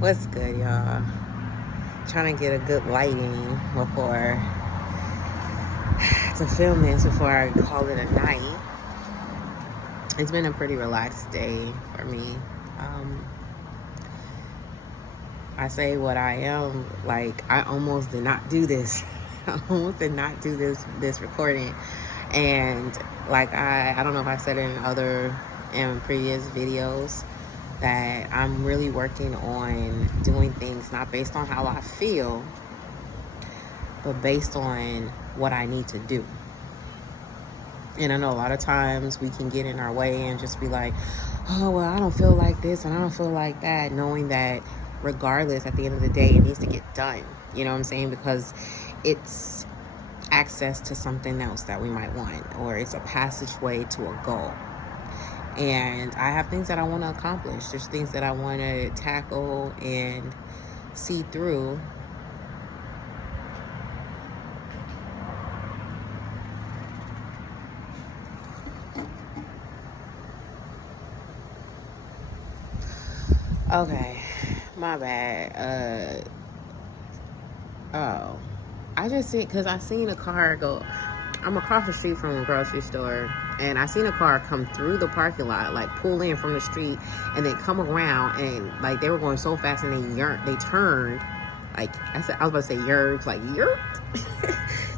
What's good, y'all? Trying to get a good lighting before to film this before I call it a night. It's been a pretty relaxed day for me. I say what I am, like I almost did not do this. I almost did not do this recording. And like I don't know if I said it in previous videos, that I'm really working on doing things not based on how I feel, but based on what I need to do. And I know a lot of times we can get in our way and just be like, oh, well, I don't feel like this and I don't feel like that, knowing that regardless, at the end of the day, it needs to get done. You know what I'm saying? Because it's access to something else that we might want, or it's a passageway to a goal. And I have things that I want to accomplish. There's things that I want to tackle and see through. Okay, my bad. I just seen, because I seen a car go. I'm across the street from a grocery store, and I seen a car come through the parking lot, like pull in from the street, and then come around, and like they were going so fast, and they turned, like I was about to say yerked, like yerked.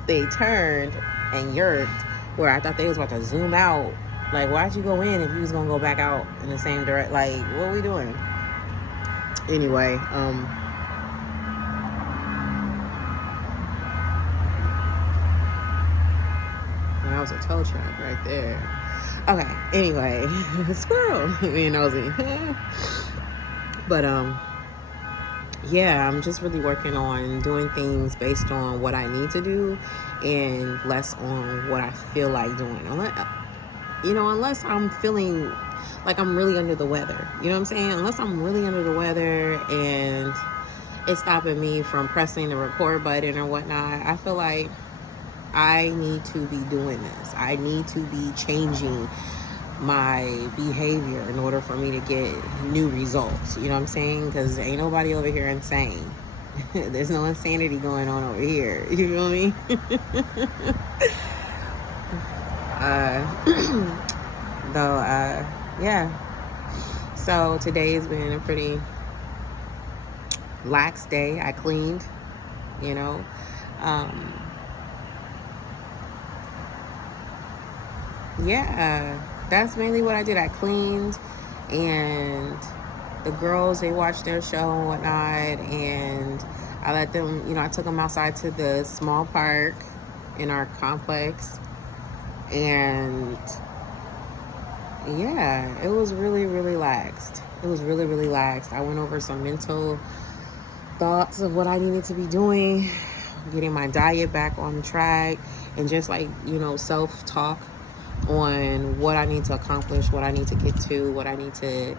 They turned and yerked, where I thought they was about to zoom out. Like, why'd you go in if you was gonna go back out in the same direction? Like, what are we doing? Anyway, that was a tow truck right there. Okay, anyway, squirrel, being nosy. But yeah, I'm just really working on doing things based on what I need to do and less on what I feel like doing. Unless I'm feeling like I'm really under the weather. You know what I'm saying? Unless I'm really under the weather and it's stopping me from pressing the record button or whatnot, I feel like I need to be doing this. I need to be changing my behavior in order for me to get new results. You know what I'm saying? Because ain't nobody over here insane. There's no insanity going on over here. You feel me? Yeah. So today has been a pretty lax day. I cleaned, you know. That's mainly what I did. I cleaned, and the girls, they watched their show and whatnot, and I let them, I took them outside to the small park in our complex, and yeah, it was really, really relaxed. It was really, really relaxed. I went over some mental thoughts of what I needed to be doing, getting my diet back on track, and just like, self-talk on what I need to accomplish, what I need to get to, what I need to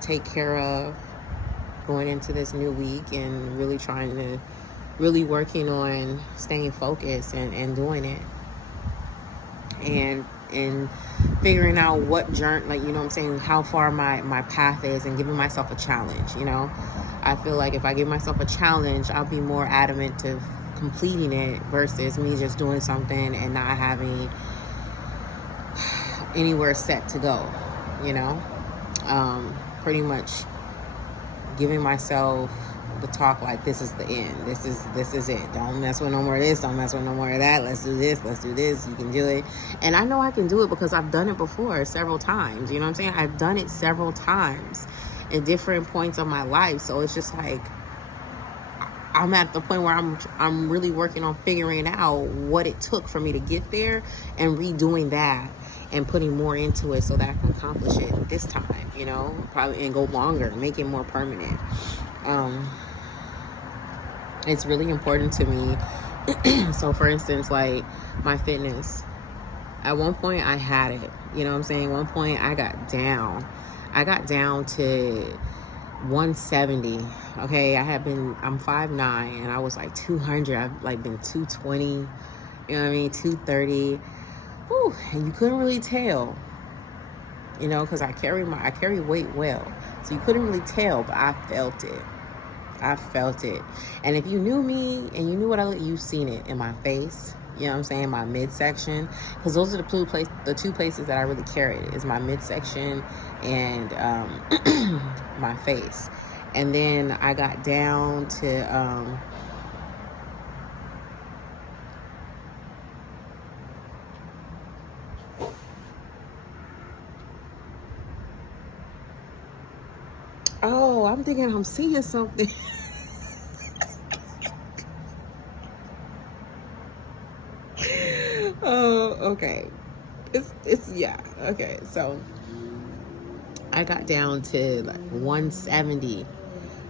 take care of going into this new week, and really working on staying focused and doing it, and figuring out what journey, how far my path is, and giving myself a challenge. I feel like if I give myself a challenge, I'll be more adamant to completing it versus me just doing something and not having anywhere set to go. Pretty much giving myself the talk like, this is the end, this is it, don't mess with no more of this, don't mess with no more of that, let's do this, you can do it. And I know I can do it because I've done it before several times. You know what I'm saying? I've done it several times at different points of my life. So it's just like, I'm at the point where I'm really working on figuring out what it took for me to get there, and redoing that and putting more into it so that I can accomplish it this time, probably, and go longer, make it more permanent. It's really important to me. So for instance, like my fitness, at one point I had it, you know what I'm saying? At one point I got down to 170. Okay, I'm 5'9", and I was like 200. I've like been 220, you know what I mean, 230. Whew, and you couldn't really tell, because I carry weight well, so you couldn't really tell, but I felt it. I felt it. And if you knew me and you knew what I look, you've seen it in my face. You know what I'm saying? My midsection. Because those are the two places that I really carried, is my midsection and my face. And then I got down to oh, I'm thinking I'm seeing something. Oh, okay. It's yeah, okay. So I got down to like 170.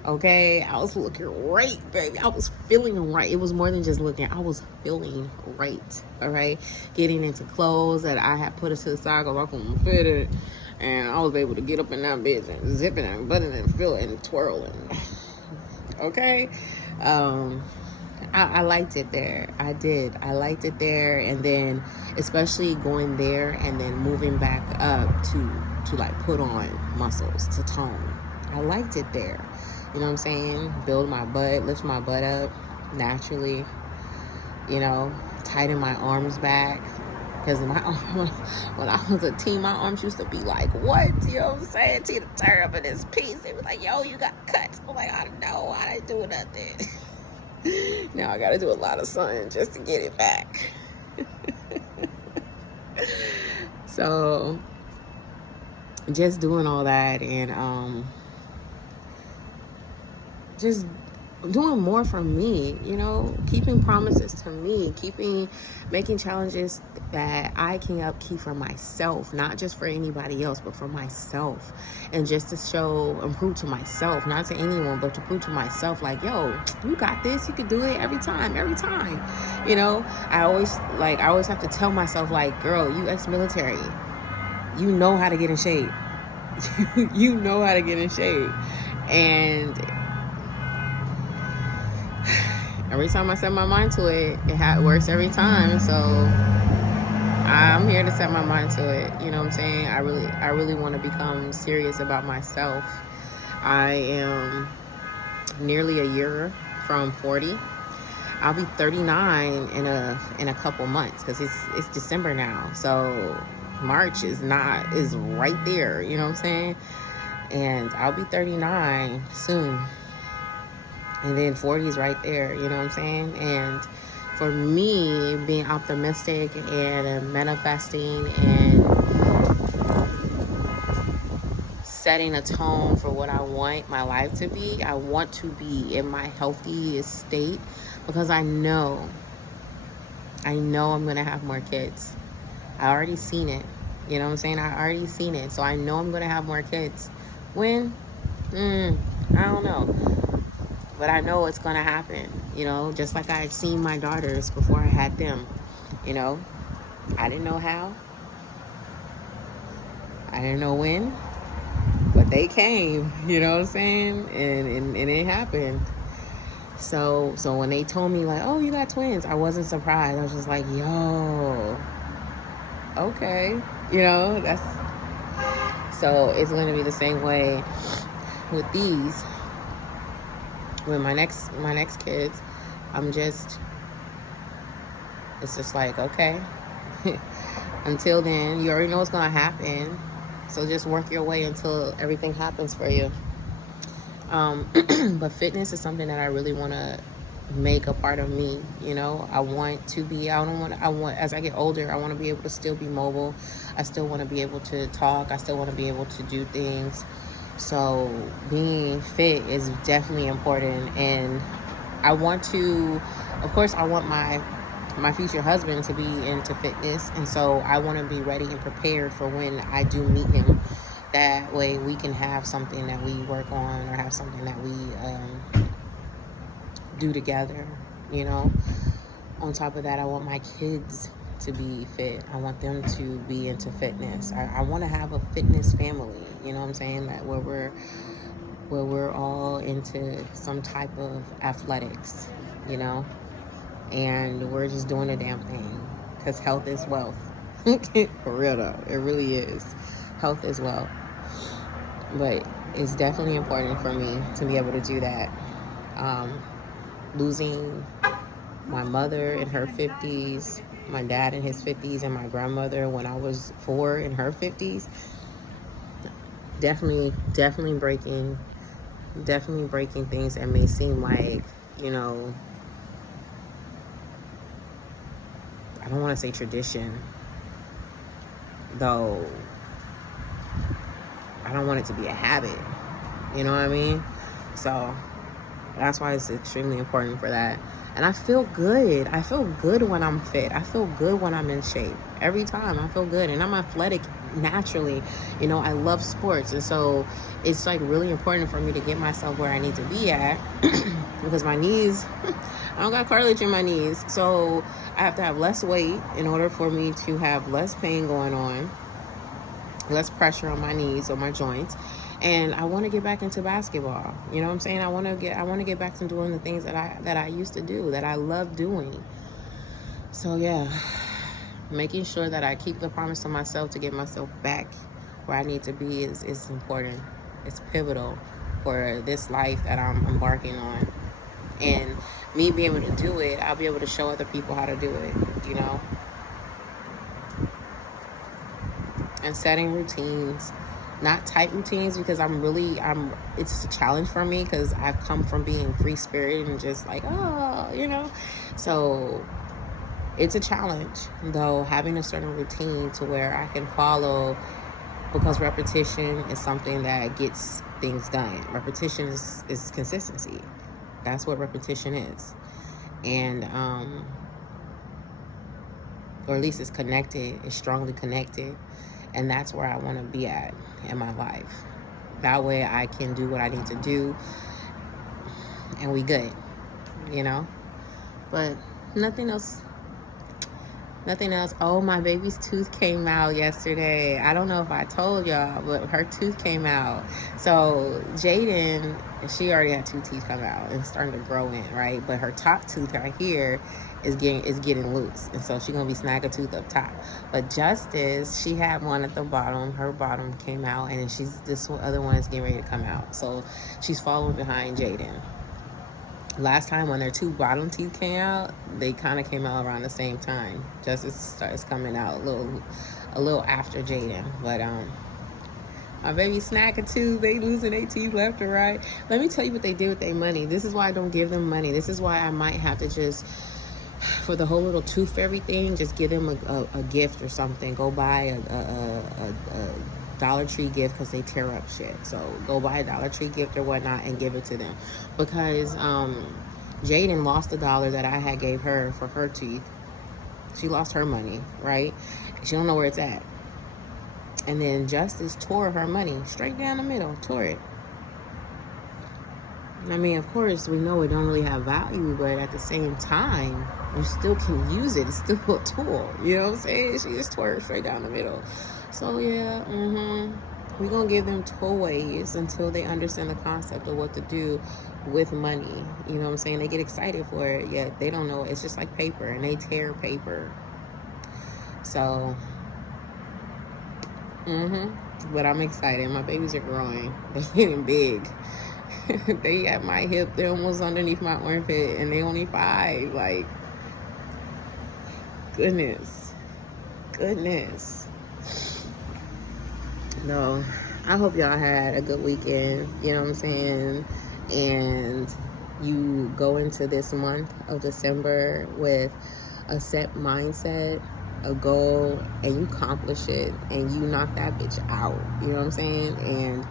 Okay, I was looking right, baby. I was feeling right. It was more than just looking. I was feeling right. All right, getting into clothes that I had put it to the side because I couldn't fit it, and I was able to get up in that bitch and zip it and button and feel it and twirling. Okay, I liked it there. I did. I liked it there, and then especially going there and then moving back up to like put on muscles, to tone. I liked it there. You know what I'm saying? Build my butt, lift my butt up naturally. You know, tighten my arms back. Because my arm, when I was a teen, my arms used to be like, what? You know what I'm saying? Tina Turner up in this piece. They was like, yo, you got cuts. I'm like, I know. I didn't do nothing. Now I got to do a lot of something just to get it back. So, just doing all that and just doing more for me, you know, keeping promises to me, making challenges that I can upkeep for myself, not just for anybody else, but for myself, and just to show and prove to myself, not to anyone, but to prove to myself, like, yo, you got this, you can do it every time, you know. I always have to tell myself, like, girl, you ex-military, you know how to get in shape. You know how to get in shape. And every time I set my mind to it, it works every time. So I'm here to set my mind to it. You know what I'm saying? I really want to become serious about myself. I am nearly a year from 40. I'll be 39 in a couple months, because it's December now. So March is right there. You know what I'm saying? And I'll be 39 soon. And then 40 is right there, you know what I'm saying? And for me, being optimistic and manifesting and setting a tone for what I want my life to be, I want to be in my healthiest state, because I know I'm going to have more kids. I already seen it. You know what I'm saying? I already seen it. So I know I'm going to have more kids. When? I don't know. But I know it's going to happen, you know, just like I had seen my daughters before I had them, you know. I didn't know how. I didn't know when. But they came, you know what I'm saying? And it happened. So when they told me, like, oh, you got twins, I wasn't surprised. I was just like, yo, okay. You know, so it's going to be the same way with these. With my next kids, it's just like, okay. Until then, you already know what's going to happen. So just work your way until everything happens for you. But fitness is something that I really want to make a part of me. You know, I want, as I get older, I want to be able to still be mobile. I still want to be able to talk. I still want to be able to do things. So being fit is definitely important, and I want my future husband to be into fitness, and so I want to be ready and prepared for when I do meet him. That way we can have something that we work on, or have something that we do together, you know. On top of that, I want my kids to be fit. I want them to be into fitness. I want to have a fitness family, you know what I'm saying, that where we're all into some type of athletics, you know, and we're just doing the damn thing, because health is wealth. For real though, it really is. Health is wealth. But it's definitely important for me to be able to do that. Losing my mother in her 50s, my dad in his 50s, and my grandmother when I was 4 in her 50s. Definitely breaking things that may seem like, you know, I don't want to say tradition, though I don't want it to be a habit, you know what I mean? So that's why it's extremely important for that. And I feel good. I feel good when I'm fit. I feel good when I'm in shape. Every time I feel good. And I'm athletic naturally. You know, I love sports. And so it's like really important for me to get myself where I need to be at because my knees, I don't got cartilage in my knees. So I have to have less weight in order for me to have less pain going on, less pressure on my knees or my joints. And I want to get back into basketball. You know what I'm saying? I want to get back to doing the things that I used to do, that I love doing. So yeah, making sure that I keep the promise to myself to get myself back where I need to be is important. It's pivotal for this life that I'm embarking on. And me being able to do it, I'll be able to show other people how to do it, you know? And setting routines, not tight routines, because it's a challenge for me because I've come from being free spirit and just like, oh, you know, so it's a challenge though, having a certain routine to where I can follow, because repetition is something that gets things done. Repetition is consistency. That's what repetition is. And or at least it's connected, it's strongly connected. And that's where I want to be at in my life. That way I can do what I need to do and we good, you know? But nothing else. Oh, my baby's tooth came out yesterday. I don't know if I told y'all, but her tooth came out. So Jaden, she already had 2 teeth come out and starting to grow in, right? But her top tooth right here is getting loose, and so she's gonna be snag a tooth up top. But Justice, she had one at the bottom. Her bottom came out, and this other one is getting ready to come out. So she's following behind Jaden. Last time when their 2 bottom teeth came out, they kind of came out around the same time. Justice starts coming out a little after Jaden. But my baby snack a tooth. They losing their teeth left and right. Let me tell you what they did with their money. This is why I don't give them money. This is why I might have to just, for the whole little tooth fairy thing, just give them a gift or something. Go buy a Dollar Tree gift, because they tear up shit. So go buy a Dollar Tree gift or whatnot and give it to them, because Jaden lost $1 that I had gave her for her teeth. She lost her money, right? She don't know where it's at. And then Justice tore her money straight down the middle, tore it. I mean, of course, we know it don't really have value, but at the same time, you still can use it. It's still a tool. You know what I'm saying? She just tore it straight down the middle. So, yeah, we're going to give them toys until they understand the concept of what to do with money. You know what I'm saying? They get excited for it, yet they don't know. It's just like paper, and they tear paper. So, but I'm excited. My babies are growing. They're getting big. They at my hip. They're almost underneath my armpit, and they only 5. Like, goodness. No, I hope y'all had a good weekend. You know what I'm saying? And you go into this month of December with a set mindset, a goal, and you accomplish it, and you knock that bitch out. You know what I'm saying? And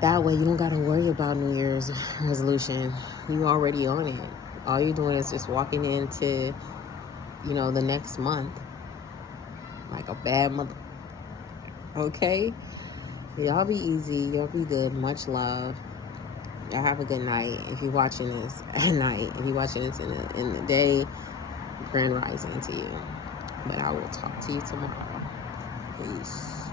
that way you don't got to worry about New Year's resolution. You already on it. All you're doing is just walking into, you know, the next month like a bad mother. Okay? Y'all be easy. Y'all be good. Much love. Y'all have a good night. If you're watching this at night, if you're watching this in the day, grand rising to you. But I will talk to you tomorrow. Peace.